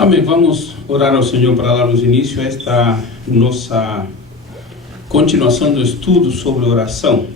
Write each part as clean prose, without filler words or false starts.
Amém. Vamos orar ao Senhor para darmos início a esta nossa continuação do estudo sobre oração.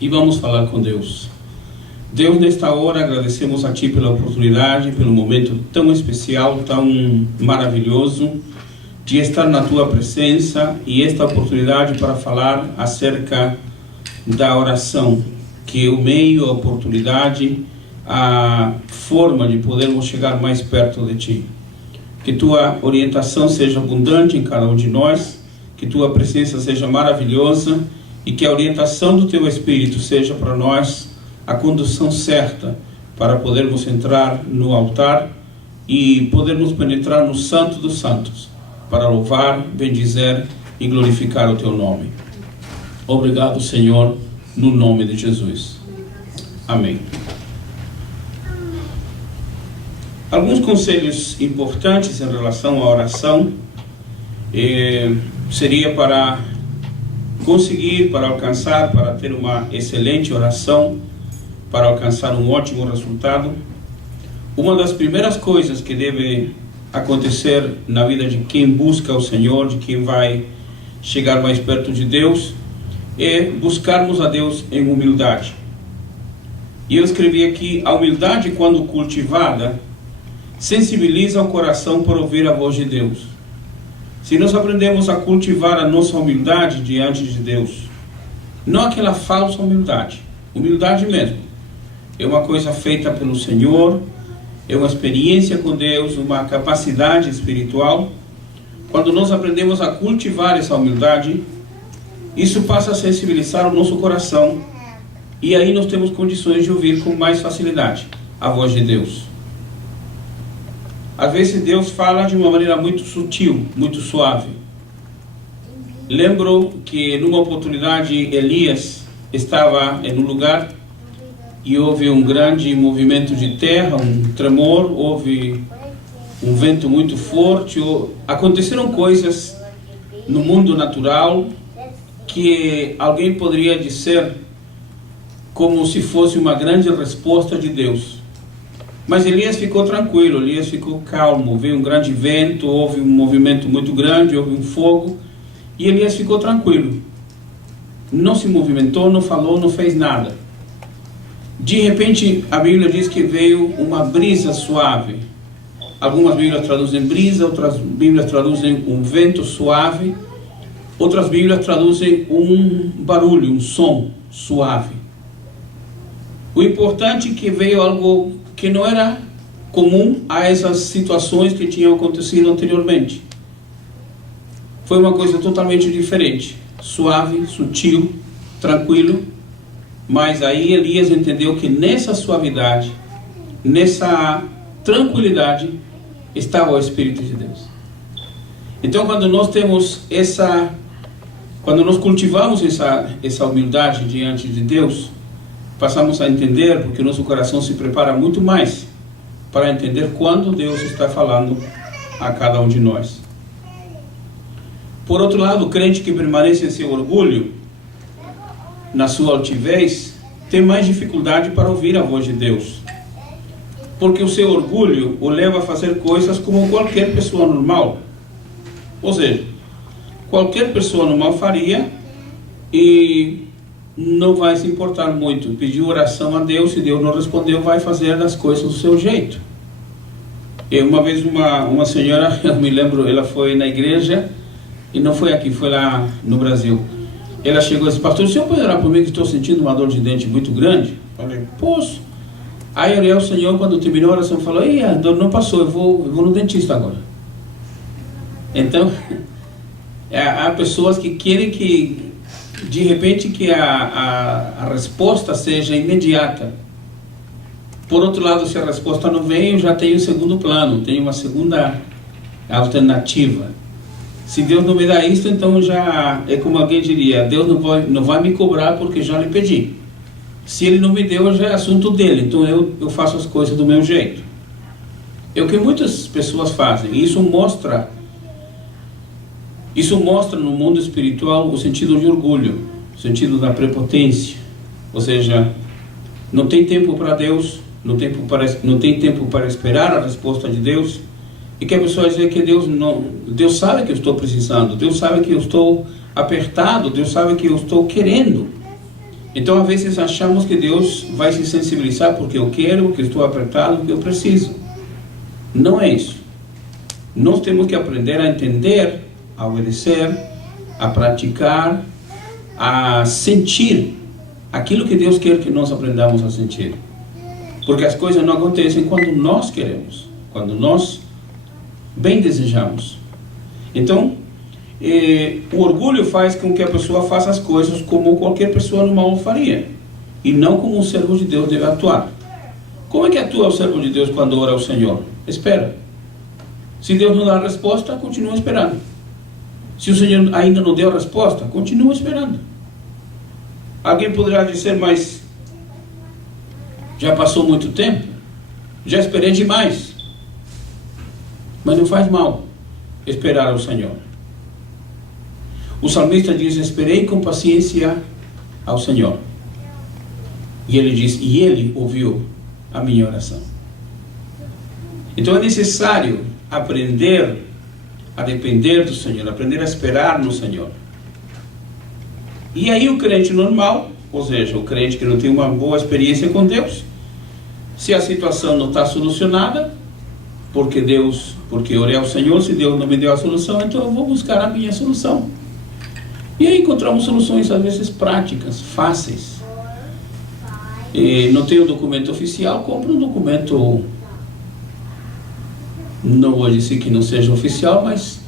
E vamos falar com Deus. Deus, nesta hora, agradecemos a Ti pela oportunidade, pelo momento tão especial, tão maravilhoso, de estar na Tua presença e esta oportunidade para falar acerca da oração, que é o meio, a oportunidade, a forma de podermos chegar mais perto de Ti. Que Tua orientação seja abundante em cada um de nós, que Tua presença seja maravilhosa e que a orientação do Teu Espírito seja para nós a condução certa para podermos entrar no altar e podermos penetrar no Santo dos Santos para louvar, bendizer e glorificar o Teu nome. Obrigado, Senhor, no nome de Jesus. Amém. Alguns conselhos importantes em relação à oração seria para conseguir, para alcançar, para ter uma excelente oração, para alcançar um ótimo resultado. Uma das primeiras coisas que deve acontecer na vida de quem busca o Senhor, de quem vai chegar mais perto de Deus, é buscarmos a Deus em humildade. E eu escrevi aqui: a humildade, quando cultivada, sensibiliza o coração para ouvir a voz de Deus. Se nós aprendemos a cultivar a nossa humildade diante de Deus, não aquela falsa humildade, humildade mesmo, é uma coisa feita pelo Senhor, é uma experiência com Deus, uma capacidade espiritual. Quando nós aprendemos a cultivar essa humildade, isso passa a sensibilizar o nosso coração, e aí nós temos condições de ouvir com mais facilidade a voz de Deus. Às vezes Deus fala de uma maneira muito sutil, muito suave. Lembro que numa oportunidade Elias estava em um lugar e houve um grande movimento de terra, um tremor, houve um vento muito forte, aconteceram coisas no mundo natural que alguém poderia dizer como se fosse uma grande resposta de Deus. Mas Elias ficou tranquilo, Elias ficou calmo. Veio um grande vento, houve um movimento muito grande, houve um fogo, e Elias ficou tranquilo. Não se movimentou, não falou, não fez nada. De repente, a Bíblia diz que veio uma brisa suave. Algumas Bíblias traduzem brisa, outras Bíblias traduzem um vento suave, outras Bíblias traduzem um barulho, um som suave. O importante é que veio algo que não era comum a essas situações que tinham acontecido anteriormente. Foi uma coisa totalmente diferente, suave, sutil, tranquilo, mas aí Elias entendeu que nessa suavidade, nessa tranquilidade, estava o Espírito de Deus. Então, quando nós temos quando nós cultivamos essa humildade diante de Deus, passamos a entender, porque o nosso coração se prepara muito mais para entender quando Deus está falando a cada um de nós. Por outro lado, o crente que permanece em seu orgulho, na sua altivez, tem mais dificuldade para ouvir a voz de Deus, porque o seu orgulho o leva a fazer coisas como qualquer pessoa normal. Ou seja, qualquer pessoa normal faria e não vai se importar muito. Pediu oração a Deus, se Deus não respondeu, vai fazer as coisas do seu jeito. E uma vez uma senhora, eu me lembro, ela foi na igreja, e não foi aqui, foi lá no Brasil. Ela chegou e disse: pastor, o senhor pode orar por mim que estou sentindo uma dor de dente muito grande? Eu falei: posso. Aí orei ao Senhor, quando terminou a oração, falou: ei, a dor não passou, eu vou no dentista agora. Então, há pessoas que querem que de repente que a resposta seja imediata. Por outro lado, se a resposta não vem, eu já tenho um segundo plano, tenho uma segunda alternativa. Se Deus não me dá isso, então já é como alguém diria: Deus não vai me cobrar porque já lhe pedi. Se Ele não me deu, já é assunto dele, então eu faço as coisas do meu jeito. É o que muitas pessoas fazem, e isso mostra no mundo espiritual o sentido de orgulho, o sentido da prepotência. Ou seja, não tem tempo para Deus, não tem tempo para esperar a resposta de Deus, E que a pessoa diz que Deus sabe que eu estou precisando, Deus sabe que eu estou apertado, Deus sabe que eu estou querendo. Então, às vezes, achamos que Deus vai se sensibilizar porque eu quero, porque eu estou apertado, porque eu preciso. Não é isso. Nós temos que aprender a entender, a obedecer, a praticar, a sentir aquilo que Deus quer que nós aprendamos a sentir. Porque as coisas não acontecem quando nós queremos, quando nós bem desejamos. Então, o orgulho faz com que a pessoa faça as coisas como qualquer pessoa normal faria, e não como um servo de Deus deve atuar. Como é que atua o servo de Deus quando ora ao Senhor? Espera. Se Deus não dá a resposta, continua esperando. Se o Senhor ainda não deu a resposta, continua esperando. Alguém poderá dizer, mas já passou muito tempo, já esperei demais. Mas não faz mal esperar ao Senhor. O salmista diz, esperei com paciência ao Senhor. E ele diz, e Ele ouviu a minha oração. Então é necessário aprender a depender do Senhor, aprender a esperar no Senhor. E aí o crente normal, ou seja, o crente que não tem uma boa experiência com Deus, se a situação não está solucionada, porque orei ao Senhor, se Deus não me deu a solução, então eu vou buscar a minha solução. E aí encontramos soluções às vezes práticas, fáceis. E não tem um documento oficial, compra um documento, não vou dizer que não seja oficial, mas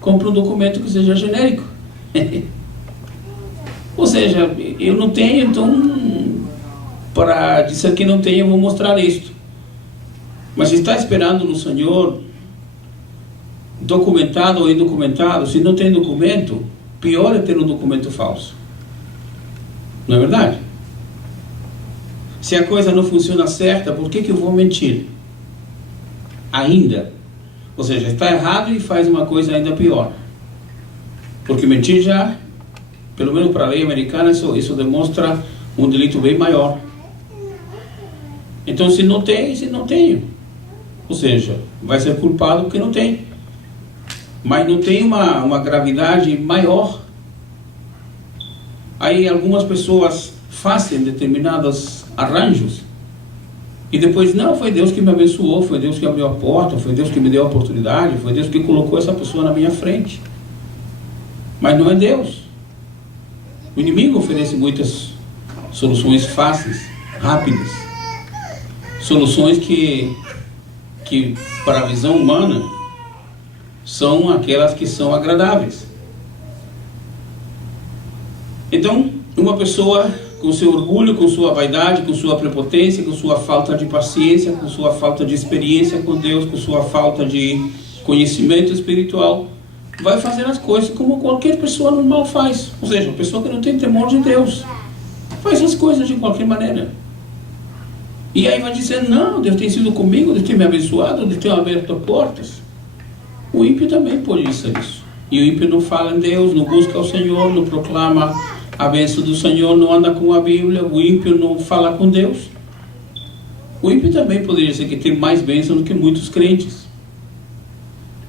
compra um documento que seja genérico. Ou seja, eu não tenho, então para dizer que não tenho, eu vou mostrar isto. Mas se está esperando no Senhor, documentado ou indocumentado, se não tem documento, pior é ter um documento falso. Não é verdade? Se a coisa não funciona certa, por que eu vou mentir? Ainda. Ou seja, está errado e faz uma coisa ainda pior. Porque mentir já, pelo menos para a lei americana, isso demonstra um delito bem maior. Então, se não tenho. Ou seja, vai ser culpado porque não tem. Mas não tem uma gravidade maior. Aí algumas pessoas fazem determinados arranjos e depois, não, foi Deus que me abençoou, foi Deus que abriu a porta, foi Deus que me deu a oportunidade, foi Deus que colocou essa pessoa na minha frente. Mas não é Deus. O inimigo oferece muitas soluções fáceis, rápidas, soluções que para a visão humana são aquelas que são agradáveis. Então, uma pessoa com seu orgulho, com sua vaidade, com sua prepotência, com sua falta de paciência, com sua falta de experiência com Deus, com sua falta de conhecimento espiritual, vai fazer as coisas como qualquer pessoa normal faz. Ou seja, uma pessoa que não tem temor de Deus faz as coisas de qualquer maneira. E aí vai dizer, não, Deus tem sido comigo, Deus tem me abençoado, Deus tem aberto portas. O ímpio também pode dizer isso. E o ímpio não fala em Deus, não busca o Senhor, não proclama a bênção do Senhor, não anda com a Bíblia. O ímpio não fala com Deus. O ímpio também poderia dizer que tem mais bênção do que muitos crentes.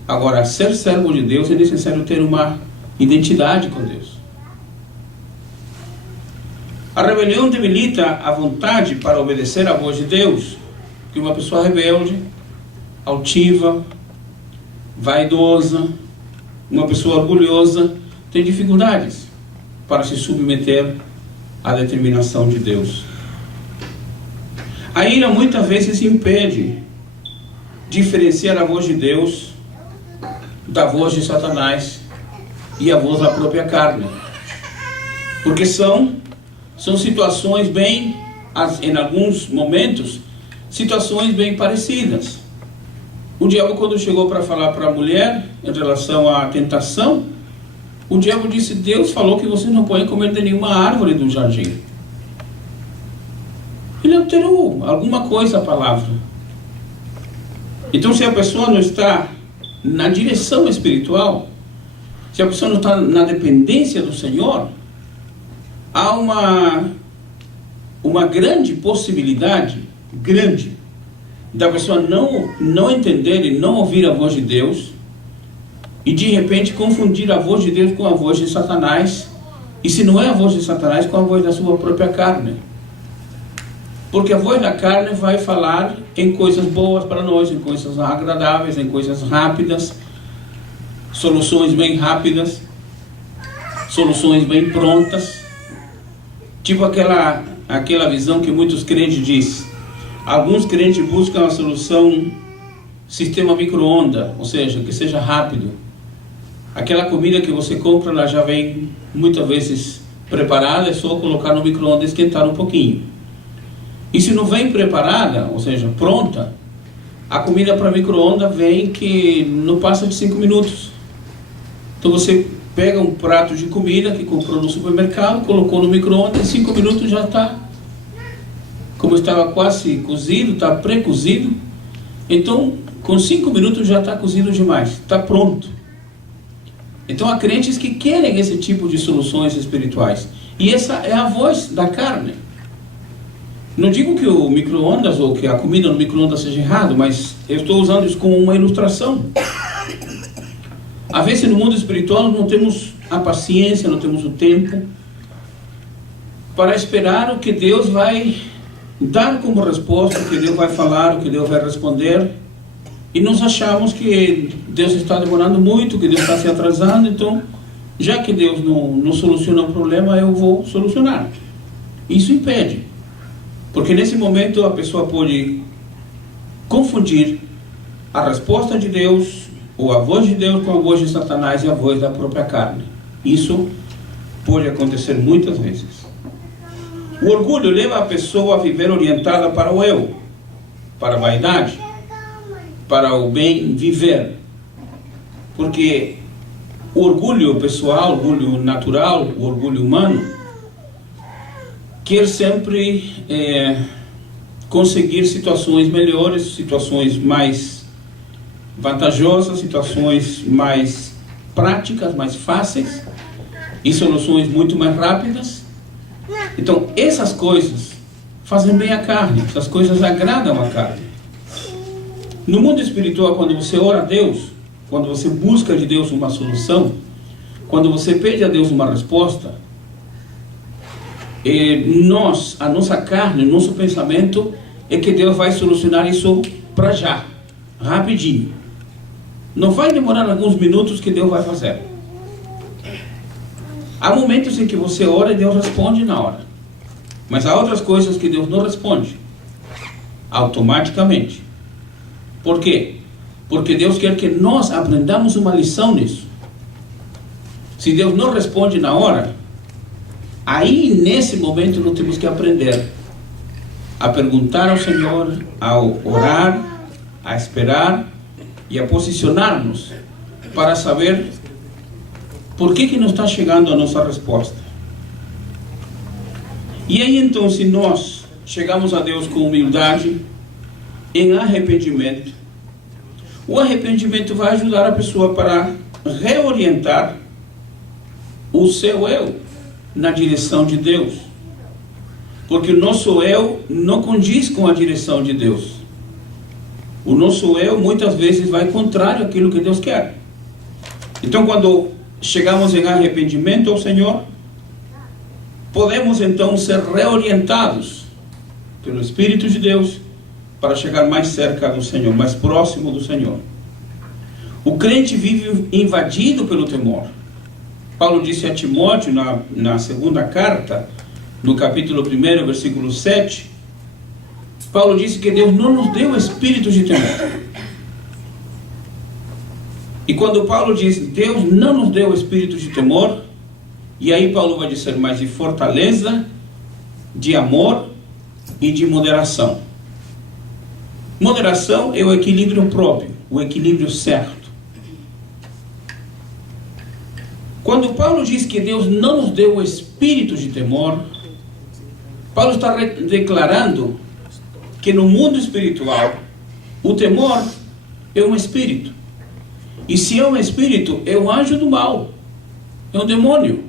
Agora, ser servo de Deus é necessário ter uma identidade com Deus. A rebelião debilita a vontade para obedecer à voz de Deus. Que uma pessoa rebelde, altiva, vaidosa, uma pessoa orgulhosa, tem dificuldades para se submeter à determinação de Deus. A ira muitas vezes impede diferenciar a voz de Deus da voz de Satanás e a voz da própria carne. Porque são situações bem, em alguns momentos, situações bem parecidas. O diabo, quando chegou para falar para a mulher em relação à tentação, o diabo disse, Deus falou que você não pode comer de nenhuma árvore do jardim. Ele alterou alguma coisa a palavra. Então, se a pessoa não está na direção espiritual, se a pessoa não está na dependência do Senhor, há uma grande possibilidade, da pessoa não entender e não ouvir a voz de Deus, e de repente confundir a voz de Deus com a voz de Satanás, e se não é a voz de Satanás, com a voz da sua própria carne. Porque a voz da carne vai falar em coisas boas para nós, em coisas agradáveis, em coisas rápidas, soluções bem rápidas, soluções bem prontas. Tipo aquela visão que muitos crentes dizem. Alguns crentes buscam a solução sistema micro-ondas, ou seja, que seja rápido. Aquela comida que você compra, ela já vem muitas vezes preparada, é só colocar no micro-ondas e esquentar um pouquinho. E se não vem preparada, ou seja, pronta, a comida para micro-ondas vem que não passa de 5 minutos. Então você pega um prato de comida que comprou no supermercado, colocou no micro-ondas, em 5 minutos já está, como estava quase cozido, está pré-cozido. Então, com 5 minutos já está cozido demais, está pronto. Então há crentes que querem esse tipo de soluções espirituais. E essa é a voz da carne. Não digo que o micro-ondas ou que a comida no micro-ondas seja errado, mas eu estou usando isso como uma ilustração. Às vezes no mundo espiritual não temos a paciência, não temos o tempo para esperar o que Deus vai dar como resposta, o que Deus vai falar, o que Deus vai responder. E nós achamos que Deus está demorando muito, que Deus está se atrasando, então, já que Deus não soluciona o problema, eu vou solucionar. Isso impede. Porque nesse momento a pessoa pode confundir a resposta de Deus, ou a voz de Deus, com a voz de Satanás e a voz da própria carne. Isso pode acontecer muitas vezes. O orgulho leva a pessoa a viver orientada para o eu, para a vaidade, para o bem viver. Porque o orgulho pessoal, o orgulho natural, o orgulho humano, quer sempre conseguir situações melhores, situações mais vantajosas, situações mais práticas, mais fáceis, e soluções muito mais rápidas. Então essas coisas fazem bem a carne, essas coisas agradam a carne. No mundo espiritual, quando você ora a Deus, quando você busca de Deus uma solução, quando você pede a Deus uma resposta, a nossa carne, o nosso pensamento é que Deus vai solucionar isso para já, rapidinho. Não vai demorar alguns minutos que Deus vai fazer. Há momentos em que você ora e Deus responde na hora. Mas há outras coisas que Deus não responde automaticamente. Por quê? Porque Deus quer que nós aprendamos uma lição nisso. Se Deus não responde na hora, aí nesse momento nós temos que aprender a perguntar ao Senhor, a orar, a esperar e a posicionar-nos para saber por que não está chegando a nossa resposta. E aí então, se nós chegamos a Deus com humildade, em arrependimento, o arrependimento vai ajudar a pessoa para reorientar o seu eu na direção de Deus. Porque o nosso eu não condiz com a direção de Deus. O nosso eu muitas vezes vai contrário àquilo que Deus quer. Então quando chegamos em arrependimento ao Senhor, podemos então ser reorientados pelo Espírito de Deus para chegar mais cerca do Senhor, mais próximo do Senhor. O crente vive invadido pelo temor. Paulo disse a Timóteo na segunda carta, no capítulo 1, versículo 7, Paulo disse que Deus não nos deu espírito de temor. E quando Paulo diz Deus não nos deu espírito de temor, e aí Paulo vai dizer mais de fortaleza, de amor e de moderação. Moderação é o equilíbrio próprio, o equilíbrio certo. Quando Paulo diz que Deus não nos deu o espírito de temor, Paulo está declarando que no mundo espiritual o temor é um espírito. E se é um espírito, é um anjo do mal, é um demônio.